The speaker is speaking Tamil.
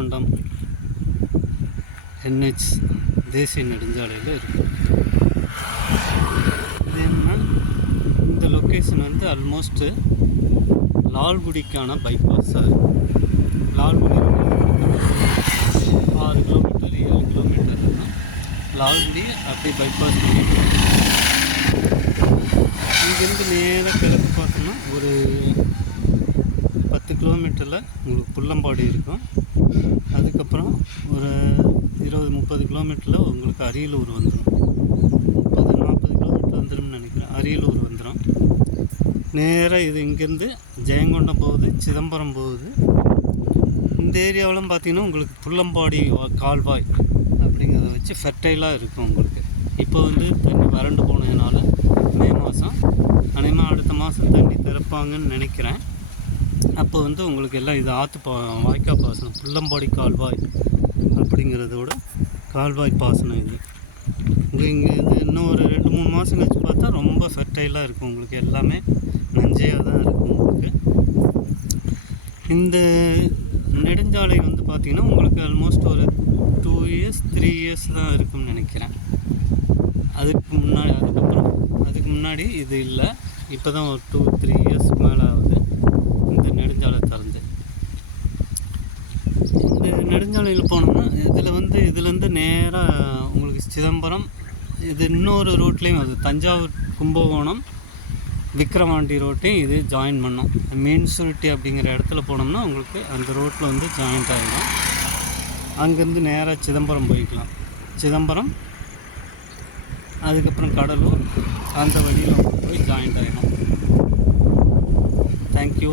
ஜெயங்கொண்டம் NH தேசிய நெடுஞ்சாலையில் இருக்குது. இது என்ன, இந்த லொக்கேஷன் வந்து ஆல்மோஸ்ட்டு லால்குடிக்கான பைபாஸாக இருக்குது. லால்குடி 6 கிலோமீட்டர் 7 கிலோமீட்டர் இருக்கும். லால்குடி அப்படி பைபாஸ் பண்ணிட்டு இங்கேருந்து நேராக கிழக்கு பார்த்தோம்னா ஒரு 10 கிலோமீட்டரில் உங்களுக்கு புல்லம்பாடி இருக்கும். அதுக்கப்புறம் ஒரு 20-30 கிலோமீட்டரில் உங்களுக்கு அரியலூர் வந்துடும். 30-40 கிலோமீட்டர் வந்துடும்னு நினைக்கிறேன். அரியலூர் வந்துடும். நேராக இது இங்கேருந்து ஜெயங்கொண்டம் போகுது, சிதம்பரம் போகுது. இந்த ஏரியாவிலும் பார்த்திங்கன்னா உங்களுக்கு புல்லம்பாடி கால்வாய் அப்படிங்கிறத வச்சு ஃபெர்டைலாக இருக்கும் உங்களுக்கு. இப்போ வந்து தண்ணி வறண்டு போனதுனால மே மாதம் அநேகமாக அடுத்த மாதம் தண்ணி திறப்பாங்கன்னு நினைக்கிறேன். அப்போ வந்து உங்களுக்கு எல்லாம் இது வாய்க்கா பாசனம், புல்லம்பாடி கால்வாய் அப்படிங்கிறதோட கால்வாய் பாசனம் இது. இங்கே இது இன்னும் ஒரு 2-3 மாதம் கழிச்சு பார்த்தா ரொம்ப ஃபெர்டைலாக இருக்கும் உங்களுக்கு. எல்லாமே நஞ்சையாக தான் இருக்கும் உங்களுக்கு. இந்த நெடுஞ்சாலை வந்து பார்த்திங்கன்னா உங்களுக்கு ஆல்மோஸ்ட் ஒரு 2 இயர்ஸ் 3 இயர்ஸ் தான் இருக்கும்னு நினைக்கிறேன். அதுக்கு முன்னாடி இது இல்லை. இப்போ தான் ஒரு 2-3 இயர்ஸ் மேலே ஆகுது இந்த நெடுஞ்சாலை திறந்து. இந்த நெடுஞ்சாலையில் போனோம்னா இதுலேருந்து நேராக உங்களுக்கு சிதம்பரம், இது இன்னொரு ரோட்லேயும் அது தஞ்சாவூர் கும்பகோணம் விக்கிரவாண்டி ரோட்டையும் இது ஜாயின் பண்ணோம். மீன்சுருட்டி அப்படிங்கிற இடத்துல போனோம்னா உங்களுக்கு அந்த ரோட்டில் வந்து ஜாயிண்ட் ஆகிடும். அங்கேருந்து நேராக சிதம்பரம் போய்க்கலாம். சிதம்பரம் அதுக்கப்புறம் கடலூர் அந்த வழியில் போய் ஜாயிண்ட் ஆகிடும். தேங்க்யூ.